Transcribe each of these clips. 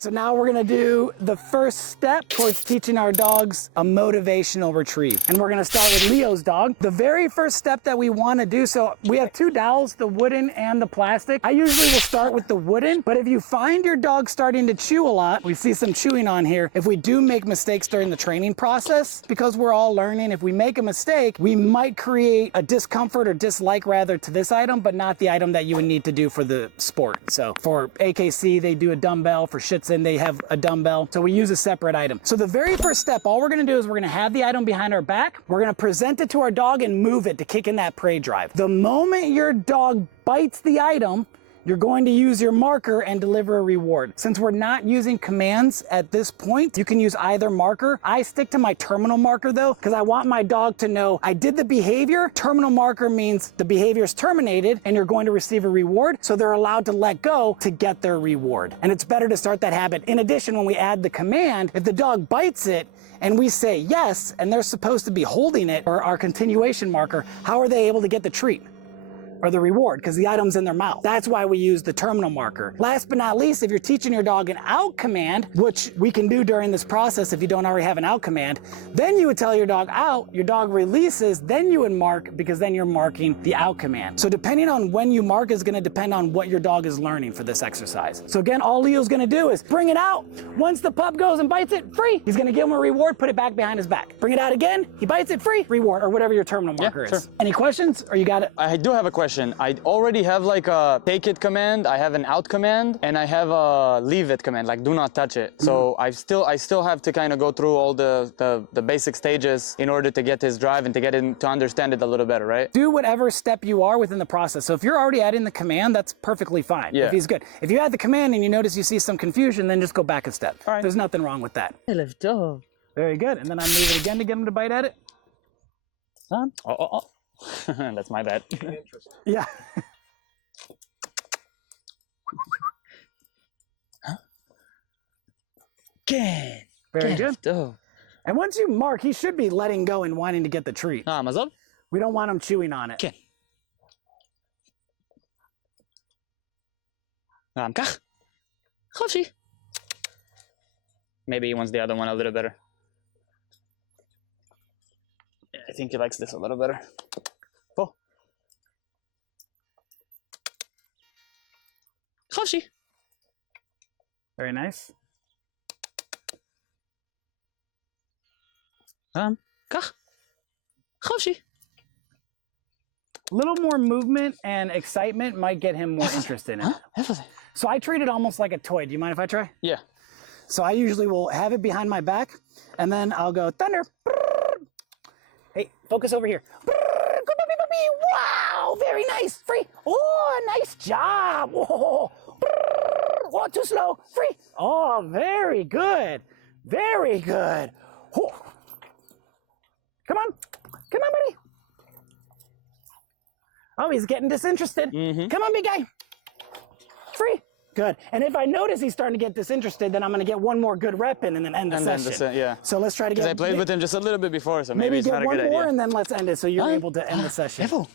So now we're gonna do the first step towards teaching our dogs a motivational retrieve. And we're gonna start with Leo's dog. The very first step that we wanna do, so we have two dowels, the wooden and the plastic. I usually will start with the wooden, but if you find your dog starting to chew a lot, we see some chewing on here. If we do make mistakes during the training process, because we're all learning, if we make a mistake, we might create a discomfort or dislike rather to this item, but not the item that you would need to do for the sport. So for AKC, they do a dumbbell. For Shih Tzu, they have a dumbbell. So we use a separate item. So the very first step, all we're gonna do is we're gonna have the item behind our back. We're gonna present it to our dog and move it to kick in that prey drive. The moment your dog bites the item, you're going to use your marker and deliver a reward. Since we're not using commands at this point, you can use either marker. I stick to my terminal marker though, because I want my dog to know I did the behavior. Terminal marker means the behavior is terminated and you're going to receive a reward. So they're allowed to let go to get their reward. And it's better to start that habit. In addition, when we add the command, if the dog bites it and we say yes, and they're supposed to be holding it, or our continuation marker, how are they able to get the treat or the reward? Because the item's in their mouth. That's why we use the terminal marker. Last but not least, if you're teaching your dog an out command, which we can do during this process if you don't already have an out command, then you would tell your dog out, your dog releases, then you would mark, because then you're marking the out command. So depending on when you mark is gonna depend on what your dog is learning for this exercise. So again, all Leo's gonna do is bring it out. Once the pup goes and bites it, free. He's gonna give him a reward, put it back behind his back. Bring it out again, he bites it, free, reward, or whatever your terminal marker is. Sure. Any questions, or you got it? I do have a question. I already have like a take it command, I have an out command, and I have a leave it command, like do not touch it. So I still have to kind of go through all the basic stages in order to get his drive and to get him to understand it a little better, right? Do whatever step you are within the process. So if you're already adding the command, that's perfectly fine. Yeah. If he's good. If you add the command and you notice you see some confusion, then just go back a step. All right. There's nothing wrong with that. I love dog. Very good. And then I move it again to get him to bite at it. Son? Oh. That's my bad. Yeah. Good. Very good. Dog. And once you mark, he should be letting go and wanting to get the treat. مظبوط. We don't want him chewing on it. Okay. نعم كخ. خفشي. Maybe he wants the other one a little better. Yeah, I think he likes this a little better. Oh. خفشي. Very nice. كخ. خفشي. A little more movement and excitement might get him more interested in it. حفظي. So I treat it almost like a toy. Do you mind if I try? Yeah. So I usually will have it behind my back, and then I'll go, thunder. Hey, focus over here. Go, puppy, puppy. Wow, very nice. Free. Oh, nice job. Oh, too slow. Free. Oh, very good. Very good. Oh. Come on. Come on, buddy. Oh, he's getting disinterested. Come on, big guy. Free. Good. And if I notice he's starting to get disinterested, then I'm going to get one more good rep in and then end the session. Yeah. So let's try to get... Because I played with him just a little bit before, so maybe it's get not a one good more idea. and then let's end it so you're able to end the session. حفظ.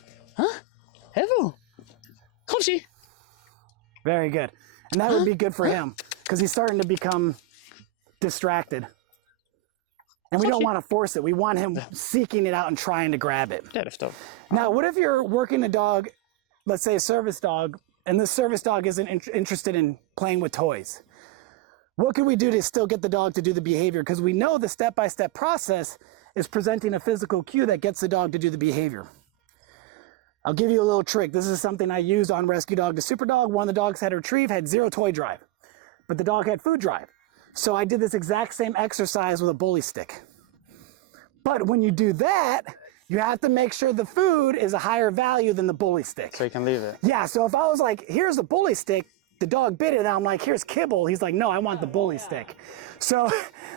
حفظ. خفشي. Very good. And that would be good for him because he's starting to become distracted. And we don't want to force it. We want him seeking it out and trying to grab it. تعرف طب. Now, what if you're working a dog, let's say a service dog, and this service dog isn't interested in playing with toys? What can we do to still get the dog to do the behavior? Because we know the step-by-step process is presenting a physical cue that gets the dog to do the behavior. I'll give you a little trick. This is something I used on Rescue Dog to Super Dog. One of the dogs had a retrieve, had 0 toy drive, but the dog had food drive. So I did this exact same exercise with a bully stick. But when you do that, you have to make sure the food is a higher value than the bully stick. So you can leave it. Yeah, so if I was like, here's the bully stick, the dog bit it, and I'm like, here's kibble. He's like, no, I want the bully stick. So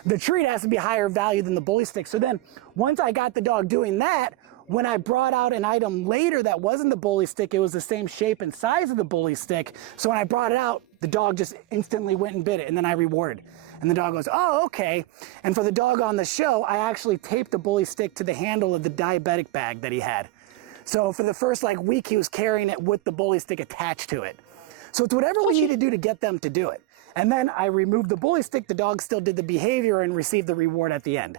the treat has to be higher value than the bully stick. So then once I got the dog doing that, when I brought out an item later that wasn't the bully stick, it was the same shape and size of the bully stick. So when I brought it out, the dog just instantly went and bit it, and then I rewarded. And the dog goes, oh, okay. And for the dog on the show, I actually taped the bully stick to the handle of the diabetic bag that he had. So for the first week, he was carrying it with the bully stick attached to it. So it's whatever we need to do to get them to do it. And then I removed the bully stick. The dog still did the behavior and received the reward at the end.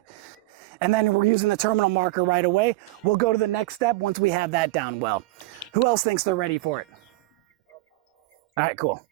And then we're using the terminal marker right away. We'll go to the next step once we have that down well. Who else thinks they're ready for it? All right, cool.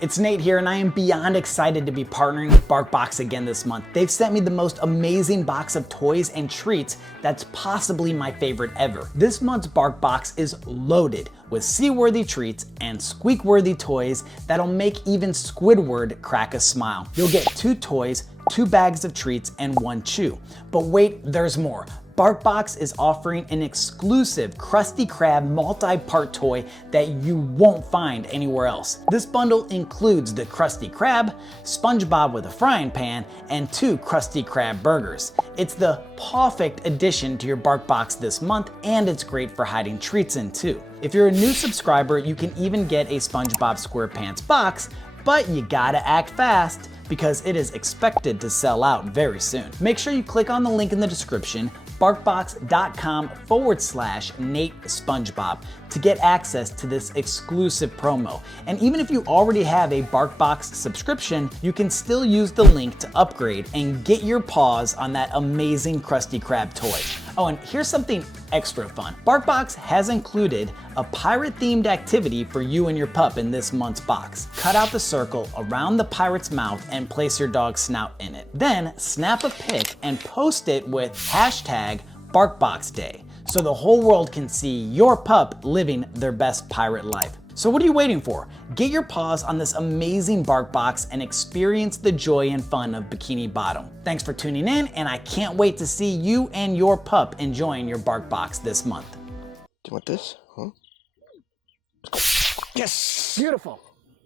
It's Nate here, and I am beyond excited to be partnering with BarkBox again this month. They've sent me the most amazing box of toys and treats that's possibly my favorite ever. This month's BarkBox is loaded with seaworthy treats and squeak-worthy toys that'll make even Squidward crack a smile. You'll get 2 toys, 2 bags of treats, and 1 chew. But wait, there's more. BarkBox is offering an exclusive Krusty Krab multi-part toy that you won't find anywhere else. This bundle includes the Krusty Krab, SpongeBob with a frying pan, and 2 Krusty Krab burgers. It's the perfect addition to your BarkBox this month, and it's great for hiding treats in too. If you're a new subscriber, you can even get a SpongeBob SquarePants box, but you gotta act fast because it is expected to sell out very soon. Make sure you click on the link in the description, barkbox.com/Nate SpongeBob, to get access to this exclusive promo. And even if you already have a BarkBox subscription, you can still use the link to upgrade and get your paws on that amazing Krusty Krab toy. Oh, and here's something extra fun. BarkBox has included a pirate-themed activity for you and your pup in this month's box. Cut out the circle around the pirate's mouth and place your dog's snout in it. Then snap a pic and post it with #BarkBoxDay so the whole world can see your pup living their best pirate life. So what are you waiting for? Get your paws on this amazing BarkBox and experience the joy and fun of Bikini Bottom. Thanks for tuning in, and I can't wait to see you and your pup enjoying your BarkBox this month. Do you want this? Huh? Yes! Beautiful.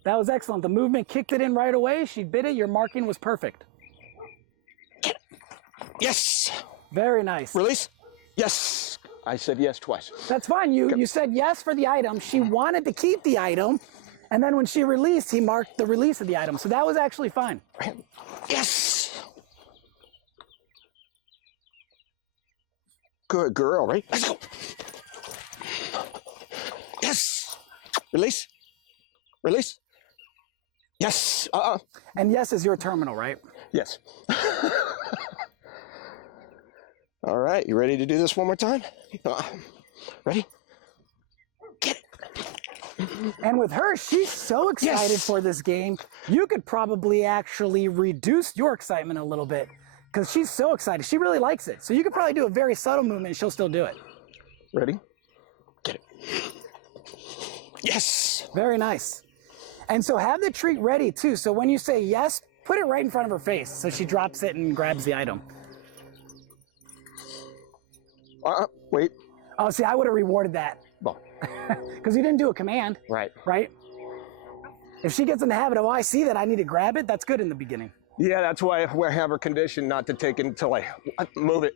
That was excellent. The movement kicked it in right away. She bit it. Your marking was perfect. Yes! Very nice. Release? Yes! I said yes twice. That's fine. You said yes for the item. She wanted to keep the item. And then when she released, he marked the release of the item. So that was actually fine. Yes! Good girl, right? Let's go. Yes! Release? Release? Yes! And yes is your terminal, right? Yes. All right, you ready to do this one more time? Ready? Get it. And with her, she's so excited Yes. for this game. You could probably actually reduce your excitement a little bit because she's so excited. She really likes it. So you could probably do a very subtle movement and she'll still do it. Ready? Get it. Yes! Very nice. And so have the treat ready too. So when you say yes, put it right in front of her face so she drops it and grabs the item. Wait. Oh, see, I would have rewarded that Bon. because you didn't do a command, Right. right? If she gets in the habit of, oh, I see that I need to grab it, that's good in the beginning. Yeah, that's why I have her conditioned not to take it until I move it.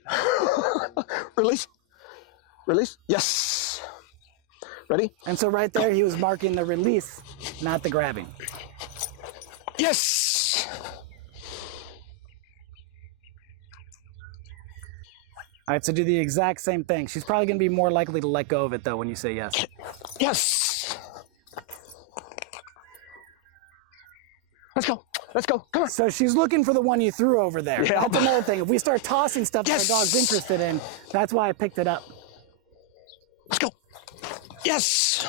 Release. Release. Yes. Ready? And so right there, he was marking the release, not the grabbing. Yes. All right, so do the exact same thing. She's probably going to be more likely to let go of it, though, when you say yes. Yes. Let's go. Let's go. Come on. So she's looking for the one you threw over there. Yeah. That's another thing. If we start tossing stuff that Yes. our dog's interested in, that's why I picked it up. Let's go. Yes.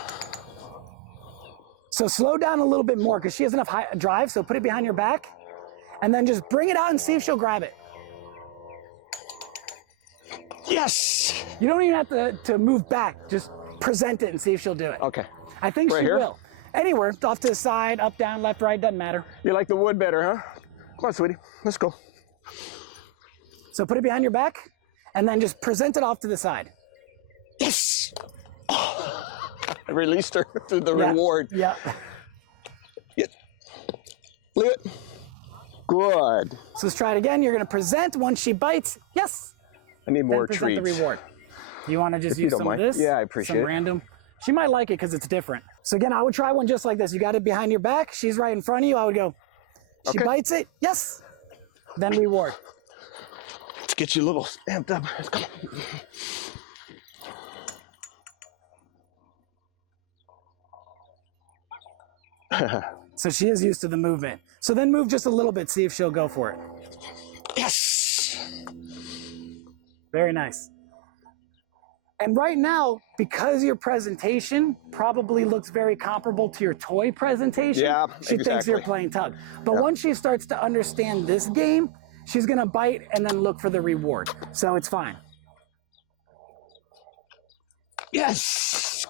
So slow down a little bit more because she has enough drive, so put it behind your back, and then just bring it out and see if she'll grab it. Yes. You don't even have to move back. Just present it and see if she'll do it. Okay. I think Right she here? will. Anywhere, off to the side, up, down, left, right, doesn't matter. You like the wood better, huh? Come on, sweetie. Let's go. So put it behind your back, and then just present it off to the side. Yes. I released her through the Yeah. reward. Yeah. Yeah. Leave it. Good. So let's try it again. You're going to present. Once she bites, yes. I need Then more present treats. the reward. You want to just If you use don't some of mind. this? Yeah, I appreciate some it. random. She might like it because it's different. So again, I would try one just like this. You got it behind your back. She's right in front of you. I would go, she Okay. bites it. Yes. Then reward. Let's get you a little amped up. Let's go. So she is used to the movement. So then move just a little bit, see if she'll go for it. Yes. Very nice. And right now, because your presentation probably looks very comparable to your toy presentation, Yeah, she thinks you're exactly. playing tug. But once she starts to understand this game, she's gonna bite and then look for the reward. So it's fine. Yes.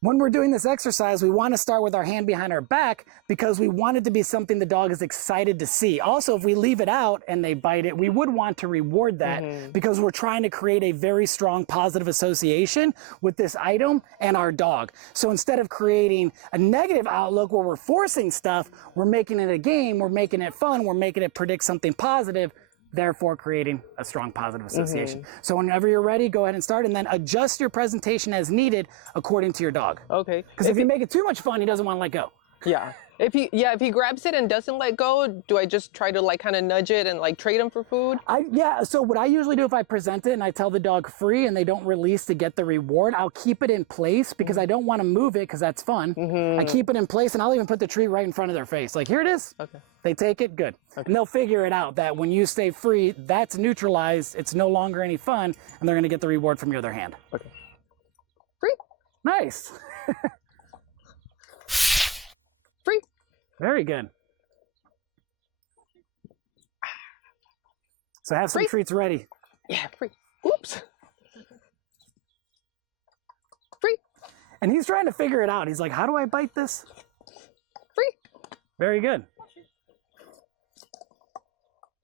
When we're doing this exercise, we want to start with our hand behind our back because we want it to be something the dog is excited to see. Also, if we leave it out and they bite it, we would want to reward that because we're trying to create a very strong positive association with this item and our dog. So instead of creating a negative outlook where we're forcing stuff, we're making it a game, we're making it fun, we're making it predict something positive, therefore creating a strong positive association. So whenever you're ready, go ahead and start and then adjust your presentation as needed according to your dog. Okay. Because if you make it too much fun, he doesn't want to let go. Yeah. If he grabs it and doesn't let go, do I just try to like kind of nudge it and like trade him for food? So what I usually do if I present it and I tell the dog free and they don't release to get the reward, I'll keep it in place because I don't want to move it because that's fun. I keep it in place and I'll even put the treat right in front of their face. Like, here it is. Okay. They take it, good. Okay. And they'll figure it out that when you say free, that's neutralized. It's no longer any fun and they're going to get the reward from your other hand. Okay. Free. Nice. Free. Very good. So have some Free. treats ready. Yeah, free. Oops. Free. And he's trying to figure it out. He's like, how do I bite this? Free. Very good.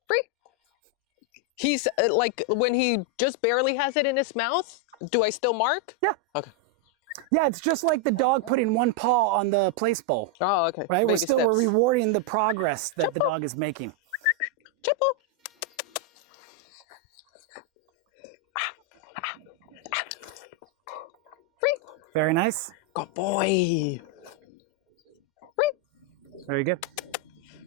Free. He's like, when he just barely has it in his mouth, do I still mark? Yeah. Okay. Yeah, it's just like the dog putting one paw on the place bowl. Oh, okay. Right? Baby We're steps. rewarding the progress that the dog is making. Triple. Free. Very nice. Good boy. Free. Very good.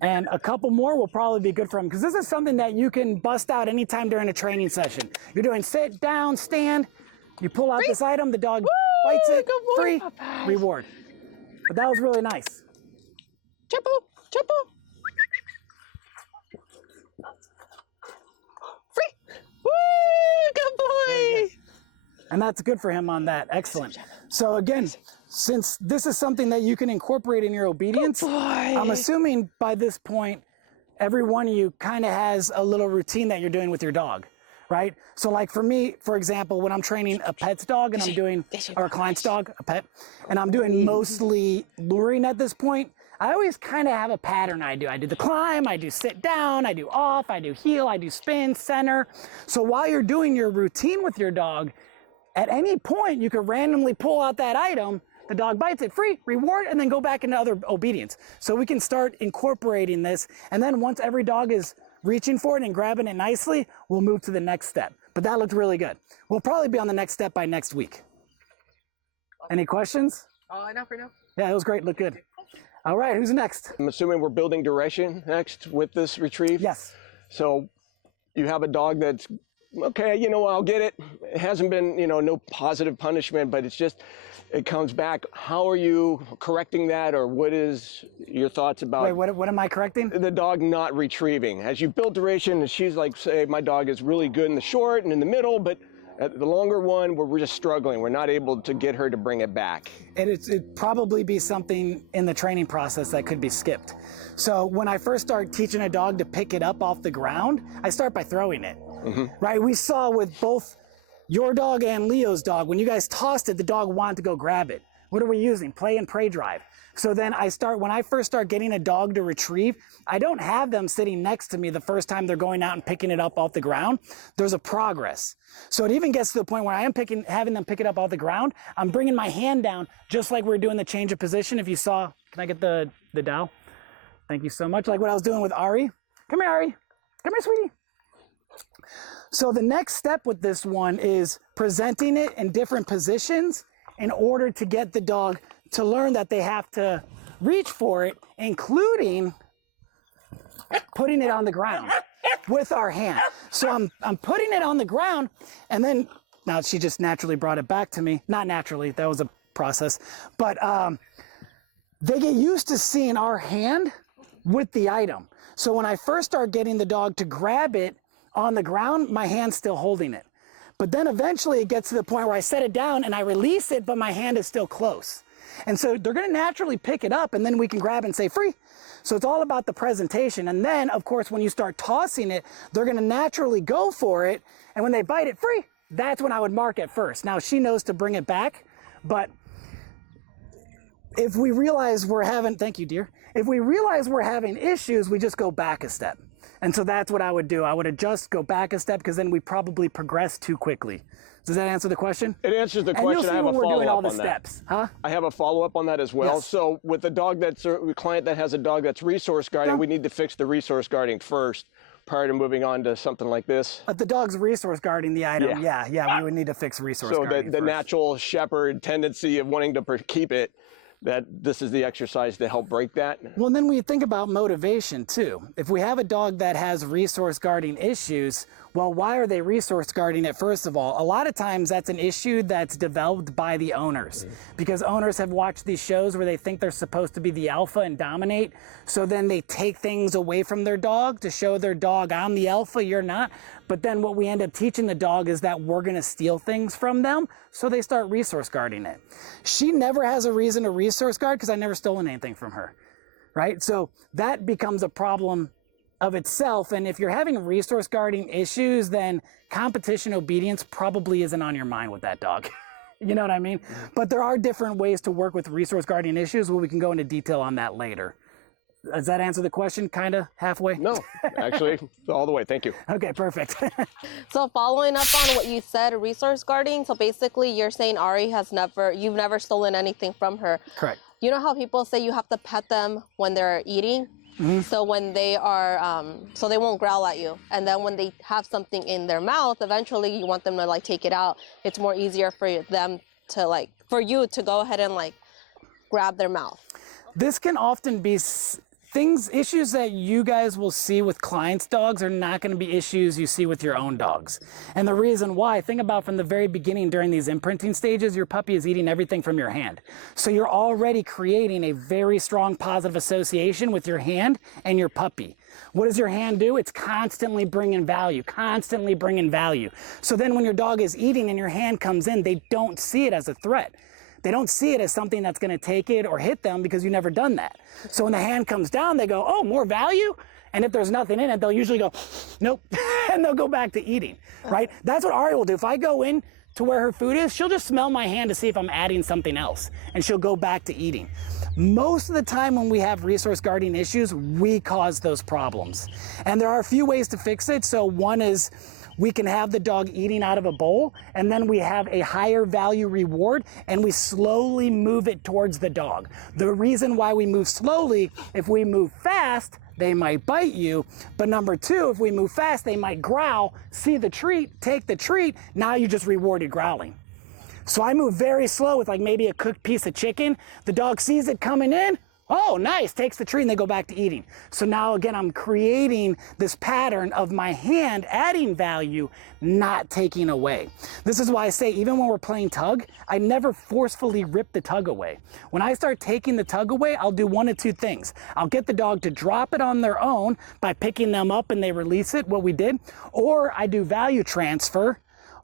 And a couple more will probably be good for him because this is something that you can bust out anytime during a training session. You're doing sit, down, stand. You pull out this item, the dog bites it, good boy, free, Papa. reward. But that was really nice. Triple. Triple. Free. Woo! Good boy. And that's good for him on that. Excellent. So again, since this is something that you can incorporate in your obedience, I'm assuming by this point, every one of you kind of has a little routine that you're doing with your dog, right? So like for me, for example, when I'm training a pet's dog and I'm doing, or a client's dog, a pet, and I'm doing mostly luring at this point, I always kind of have a pattern I do. I do the climb, I do sit down, I do off, I do heel, I do spin, center. So while you're doing your routine with your dog, at any point, you could randomly pull out that item, the dog bites it, free, reward, and then go back into other obedience. So we can start incorporating this, and then once every dog is reaching for it and grabbing it nicely, we'll move to the next step. But that looked really good. We'll probably be on the next step by next week. Any questions? Not for now. Yeah, it was great, looked good. All right, who's next? I'm assuming we're building duration next with this retrieve. Yes. So you have a dog that's, okay, you know, I'll get it. It hasn't been, you know, no positive punishment, but it's just, it comes back. How are you correcting that, or what is your thoughts about Wait, what am I correcting? the dog not retrieving? As you build duration, and she's like, say, my dog is really good in the short and in the middle, but at the longer one, we're just struggling. We're not able to get her to bring it back. It'd probably be something in the training process that could be skipped. So when I first start teaching a dog to pick it up off the ground, I start by throwing it, right? We saw with both your dog and Leo's dog, when you guys tossed it, the dog wanted to go grab it. What are we using? Play and pray drive. So then when I first start getting a dog to retrieve, I don't have them sitting next to me the first time they're going out and picking it up off the ground. There's a progress. So it even gets to the point where I am having them pick it up off the ground. I'm bringing my hand down just like we're doing the change of position. If you saw, can I get the dowel? Thank you so much. Like what I was doing with Ari. Come here, Ari. Come here, sweetie. So the next step with this one is presenting it in different positions in order to get the dog to learn that they have to reach for it, including putting it on the ground with our hand. So I'm putting it on the ground, and then, now she just naturally brought it back to me. Not naturally, that was a process. But they get used to seeing our hand with the item. So when I first start getting the dog to grab it on the ground, my hand's still holding it. But then eventually it gets to the point where I set it down and I release it, but my hand is still close. And so they're gonna naturally pick it up and then we can grab and say free. So it's all about the presentation. And then of course, when you start tossing it, they're gonna naturally go for it. And when they bite it, free. That's when I would mark it first. Now she knows to bring it back, but if we realize we're having, thank you, dear. If we realize we're having issues, we just go back a step. And so that's what I would do. I would adjust, go back a step, because then we probably progress too quickly. Does that answer the question? It answers the And question. you'll see I have when a we're doing all follow-up the on that. steps, huh? I have a follow-up on that as well. Yes. So with the dog that's a client that has a dog that's resource guarding, Yeah. we need to fix the resource guarding first prior to moving on to something like this. But the dog's resource guarding the item, Yeah. yeah, we would need to fix resource So guarding the first. natural shepherd tendency of wanting to keep it, that this is the exercise to help break that. Well, then we think about motivation too. If we have a dog that has resource guarding issues, well, why are they resource guarding it first of all? A lot of times that's an issue that's developed by the owners because owners have watched these shows where they think they're supposed to be the alpha and dominate. So then they take things away from their dog to show their dog, I'm the alpha, you're not. But then what we end up teaching the dog is that we're gonna steal things from them. So they start resource guarding it. She never has a reason to resource guard because I never stolen anything from her, right? So that becomes a problem of itself. And if you're having resource guarding issues, then competition obedience probably isn't on your mind with that dog. You know what I mean? But there are different ways to work with resource guarding issues. Well, we can go into detail on that later. Does that answer the question kind of halfway? No, actually, all the way. Thank you. Okay, perfect. So following up on what you said, resource guarding. So basically you're saying Ari you've never stolen anything from her. Correct. You know how people say you have to pet them when they're eating? So when they are, so they won't growl at you. And then when they have something in their mouth, eventually you want them to like take it out. It's more easier for them to like, for you to go ahead and like grab their mouth. This can often be issues that you guys will see with clients' dogs are not going to be issues you see with your own dogs. And the reason why, think about from the very beginning during these imprinting stages, your puppy is eating everything from your hand. So you're already creating a very strong positive association with your hand and your puppy. What does your hand do? It's constantly bringing value, constantly bringing value. So then when your dog is eating and your hand comes in, they don't see it as a threat. They don't see it as something that's going to take it or hit them because you've never done that. So when the hand comes down, they go, oh, more value? And if there's nothing in it, they'll usually go, nope, and they'll go back to eating, right? That's what Ari will do. If I go in to where her food is, she'll just smell my hand to see if I'm adding something else, and she'll go back to eating. Most of the time when we have resource guarding issues, we cause those problems. And there are a few ways to fix it. So one is, we can have the dog eating out of a bowl, and then we have a higher value reward, and we slowly move it towards the dog. The reason why we move slowly, if we move fast, they might bite you. But number two, if we move fast, they might growl, see the treat, take the treat, now you just rewarded growling. So I move very slow with like maybe a cooked piece of chicken. The dog sees it coming in, oh, nice, takes the treat, and they go back to eating. So now again, I'm creating this pattern of my hand adding value, not taking away. This is why I say, even when we're playing tug, I never forcefully rip the tug away. When I start taking the tug away, I'll do one of two things. I'll get the dog to drop it on their own by picking them up and they release it, what we did, or I do value transfer,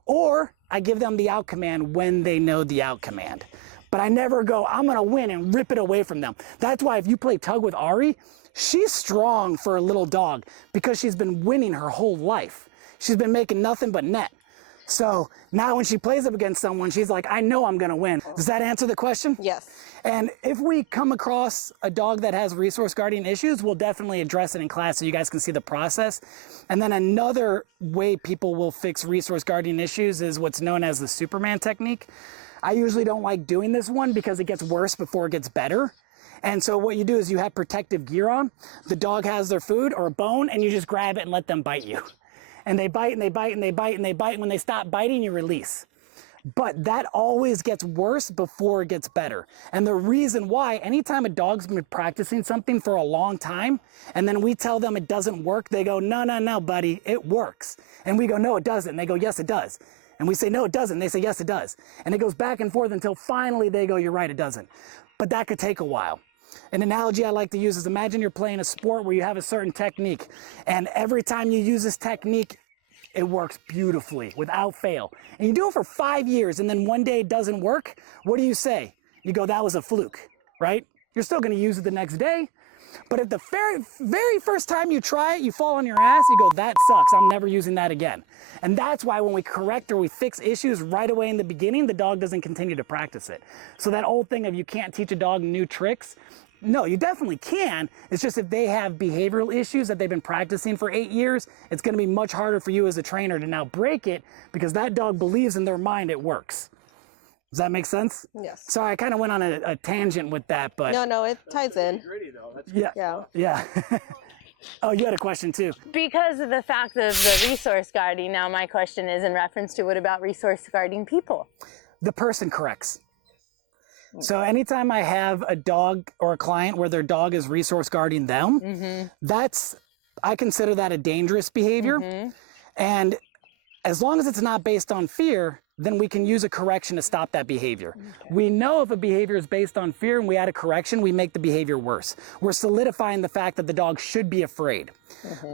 or I give them the out command when they know the out command. But I never go, I'm gonna win and rip it away from them. That's why if you play tug with Ari, she's strong for a little dog because she's been winning her whole life. She's been making nothing but net. So now when she plays up against someone, she's like, I know I'm gonna win. Does that answer the question? Yes. And if we come across a dog that has resource guarding issues, we'll definitely address it in class so you guys can see the process. And then another way people will fix resource guarding issues is what's known as the Superman technique. I usually don't like doing this one because it gets worse before it gets better. And so what you do is you have protective gear on, the dog has their food or a bone, and you just grab it and let them bite you. And they bite and they bite and they bite and they bite. And when they stop biting, you release. But that always gets worse before it gets better. And the reason why, anytime a dog's been practicing something for a long time, and then we tell them it doesn't work, they go, no, no, no, buddy, it works. And we go, no, it doesn't. And they go, yes, it does. And we say, no, it doesn't. They say, yes, it does. And it goes back and forth until finally they go, you're right, it doesn't. But that could take a while. An analogy I like to use is imagine you're playing a sport where you have a certain technique, and every time you use this technique, it works beautifully, without fail. And you do it for 5 years, and then one day it doesn't work. What do you say? You go, that was a fluke, right? You're still gonna use it the next day. But if the very first time you try it, you fall on your ass, you go, that sucks, I'm never using that again. And that's why when we correct or we fix issues right away in the beginning, the dog doesn't continue to practice it. So that old thing of you can't teach a dog new tricks, no, you definitely can. It's just if they have behavioral issues that they've been practicing for 8 years, it's gonna be much harder for you as a trainer to now break it because that dog believes in their mind it works. Does that make sense? Yes. Sorry, I kind of went on a tangent with that, but No, it ties in. yeah. Oh, you had a question too. Because of the fact of the resource guarding, now my question is in reference to what about resource guarding people? The person corrects. So anytime I have a dog or a client where their dog is resource guarding them, I consider that a dangerous behavior. And as long as it's not based on fear, then we can use a correction to stop that behavior. We know if a behavior is based on fear and we add a correction, we make the behavior worse. We're solidifying the fact that the dog should be afraid.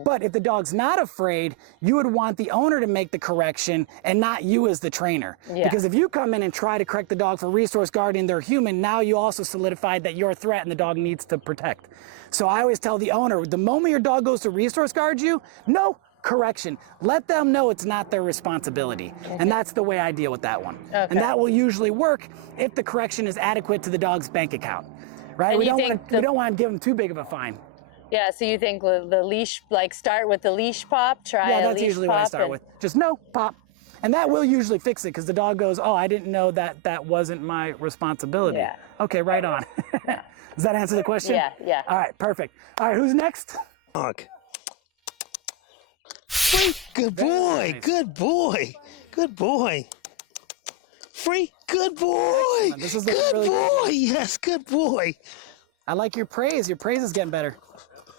But if the dog's not afraid, you would want the owner to make the correction and not you as the trainer. Because if you come in and try to correct the dog for resource guarding their human, now you also solidified that you're a threat and the dog needs to protect. So I always tell the owner, the moment your dog goes to resource guard you, no correction. Let them know it's not their responsibility. And that's the way I deal with that one. And that will usually work if the correction is adequate to the dog's bank account, right? And We don't want to give them too big of a fine. Yeah, so you think the leash, like start with the leash pop, try Yeah, a that's leash usually pop what I start with. Just no, pop. And that will usually fix it because the dog goes, oh, I didn't know that wasn't my responsibility. Yeah. Okay, right on. Does that answer the question? Yeah. All right, perfect. All right, who's next? Dog. Free. Good boy. nice. Good boy. Good boy. Free. Good boy. Excellent. This is looking Good really good. boy. Yes, good boy. I like your praise. Your praise is getting better.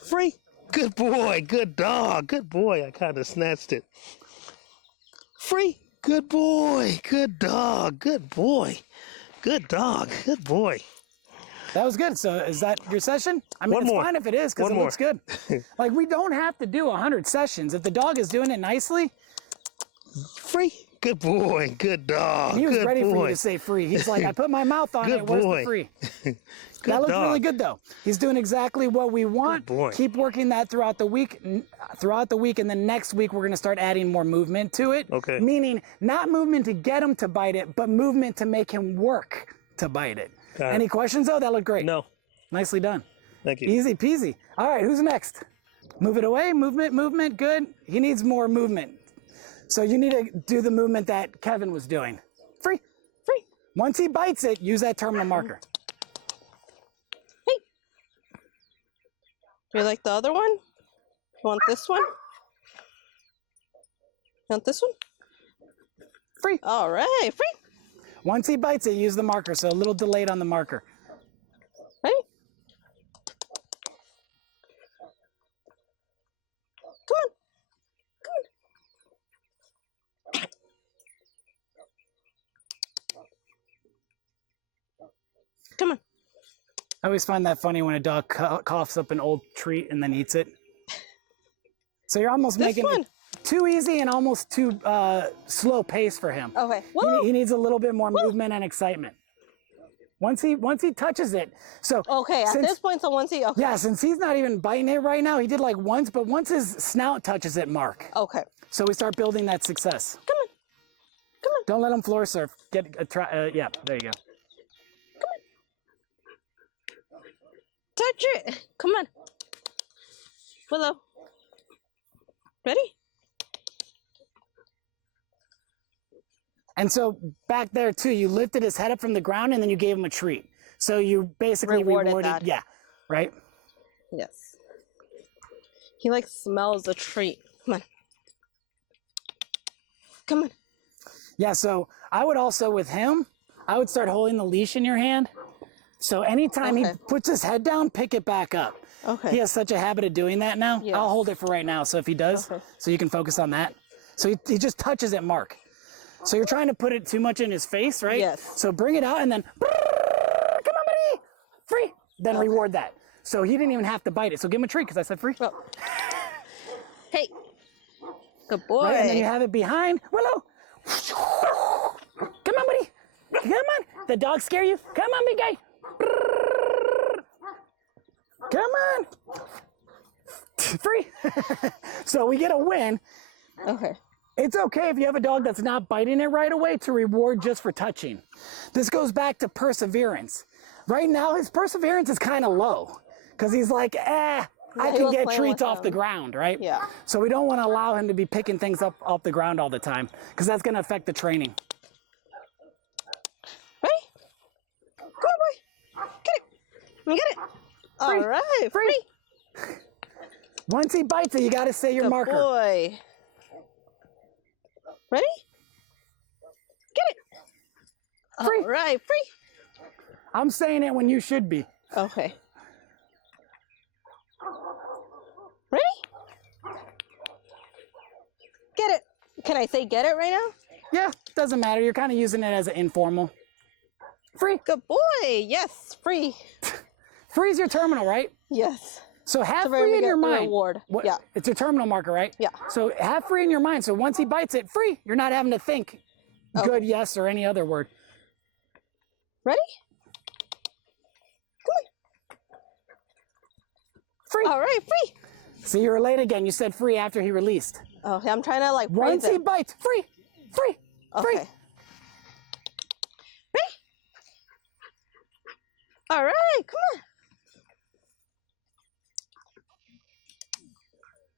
Free. Good boy. Good dog. Good boy. I kind of snatched it. Free. Good boy. Good dog. Good boy. Good dog. Good boy. That was good. So is that your session? I mean, One it's more. fine if it is because One it more. looks good. Like, we don't have to do 100 sessions. If the dog is doing it nicely, Free. Good boy. Good dog. he was good ready boy. for you to say free. He's like, I put my mouth on Good it. Where's boy. the free? Good That looks really dog. good, though. He's doing exactly what we want. Good boy. Keep working that throughout the week. And then next week, we're going to start adding more movement to it. Okay. Meaning, not movement to get him to bite it, but movement to make him work to bite it. Got it. Any questions, though? That looked great. No. Nicely done. Thank you. Easy peasy. All right, who's next? Move it away, movement, good. He needs more movement. So you need to do the movement that Kevin was doing. Free. Once he bites it, use that terminal marker. Do you like the other one? You want this one? You want this one? Free. All right, free. Once he bites it, use the marker. So a little delayed on the marker. Ready? Come on. Come on. I always find that funny when a dog coughs up an old treat and then eats it. So you're almost This making one. it too easy and almost too slow pace for him. Okay. He, Woo! he needs a little bit more movement and excitement. Once he touches it, so Okay, at this point, so once he, okay. yeah, since he's not even biting it right now, he did like once, but once his snout touches it, mark. Okay. So we start building that success. Come on. Come on. Don't let him floor surf. Get a try. Yeah, there you go. Touch it. Come on. Willow. Ready? And so back there too, you lifted his head up from the ground and then you gave him a treat. So you basically Rewarded that. yeah, right? Yes. He like smells the treat. Come on. Come on. Yeah, so I would also with him, I would start holding the leash in your hand. So anytime he Okay. puts his head down, pick it back up. Okay. He has such a habit of doing that now. Yes. I'll hold it for right now. So if he does, Okay. so you can focus on that. So he just touches it, Mark. So you're trying to put it too much in his face, right? Yes. So bring it out and then, come on, buddy, free. then reward that. So he didn't even have to bite it. So give him a treat because I said free. Oh. Hey, good boy. Right, and then you have it behind. Willow. Come on, buddy. Come on. The dog scare you? Come on, big guy. Come on. Free. So we get a win. Okay. It's okay if you have a dog that's not biting it right away to reward just for touching. This goes back to perseverance. Right now, his perseverance is kind of low because he's like, I can get treats off the ground, right? Yeah. So we don't want to allow him to be picking things up off the ground all the time because that's going to affect the training. Ready? Come on, boy. Get it. Get it. All right. Free. Once he bites it, you got to say your Good marker. boy. Ready? Get it. Free. All right. Free. I'm saying it when you should be. Okay. Ready? Get it. Can I say get it right now? Yeah, doesn't matter. You're kind of using it as an informal. Free. Good boy. Yes. Free. Free's your terminal, right? Yes. So have So we're free in gonna your get the mind. reward. What, Yeah. It's your terminal marker, right? Yeah. So have free in your mind. So once he bites it, free. You're not having to think good, yes, or any other word. Ready? Come on. Free. All right. Free. See, you were late again. You said free after he released. Okay. I'm trying to like Once praise he it. bites, free. Free. Free. Okay. Ready? All right. Come on.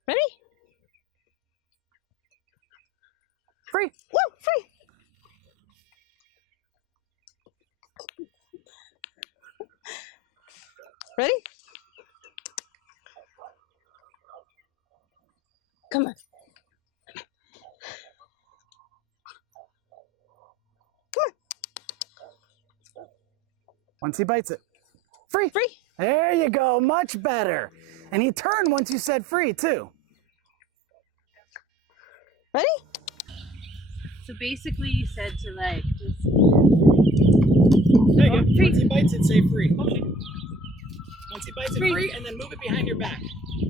Ready? Free. Woo! Free. Ready? Come on. Come on. Once he bites it. Free. Free. There you go. Much better. And he turned once you said free, too. Ready? So basically, you said to like just. There you go. Once he bites it, say free. Once he bites it, free, and then move it behind your back.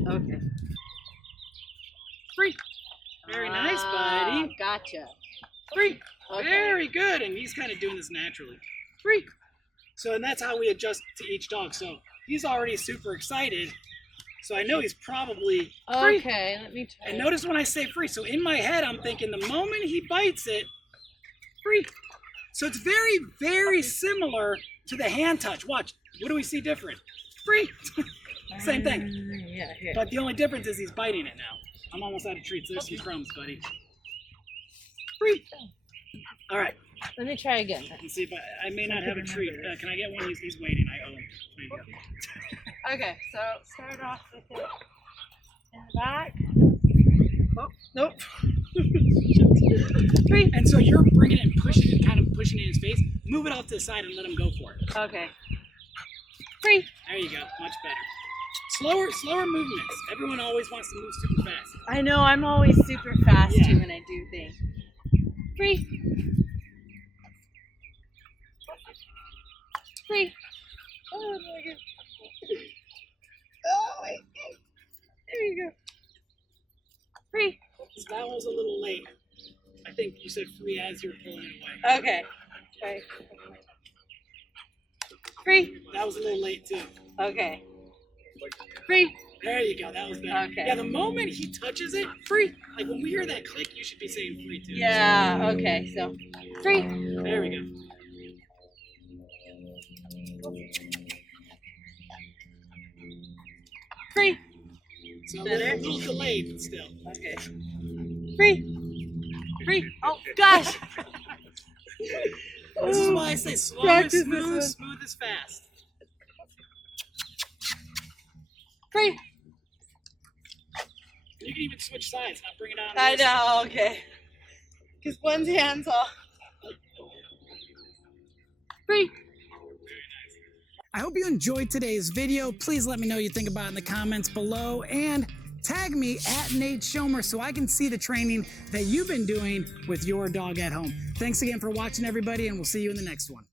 Okay. Free. Very nice, buddy. Gotcha. Free. Okay. Very good. And he's kind of doing this naturally. Free. So, and that's how we adjust to each dog. So he's already super excited. So I know he's probably free. Okay, let me try. And notice when I say free. So in my head, I'm thinking the moment he bites it, free. So it's very, very similar to the hand touch. Watch. What do we see different? Free. Same thing. Yeah, here. But the only difference is he's biting it now. I'm almost out of treats. There's some crumbs, buddy. Free. All right. Let me try again. Let's see if I may not have a treat. Can I get one? He's waiting. I owe him. There you go. Okay, so start off with it in the back. Oh, nope. Free. And so you're bringing it and pushing it, kind of pushing it in his face. Move it off to the side and let him go for it. Okay. Free. There you go. Much better. Slower movements. Everyone always wants to move super fast. I know, I'm always super fast too when I do things. Free. Free. Oh my god. Oh wait. There you go. Free. So that one was a little late. I think you said free as you were pulling it away. Okay. Okay. Free. That was a little late too. Okay. Free. There you go. That was better. Okay. Yeah, the moment he touches it, free. Like when we hear that click, you should be saying free too. Yeah, okay, so free. There we go. Free. So a little delayed, but still. Okay. Free. Free. Oh gosh. This is why I say slow is Practice smooth, this smooth is fast. Free. You can even switch sides, not bring it on. I know, okay. Because one's hands off. Free. I hope you enjoyed today's video. Please let me know what you think about it in the comments below and tag me at Nate Schoemer so I can see the training that you've been doing with your dog at home. Thanks again for watching, everybody, and we'll see you in the next one.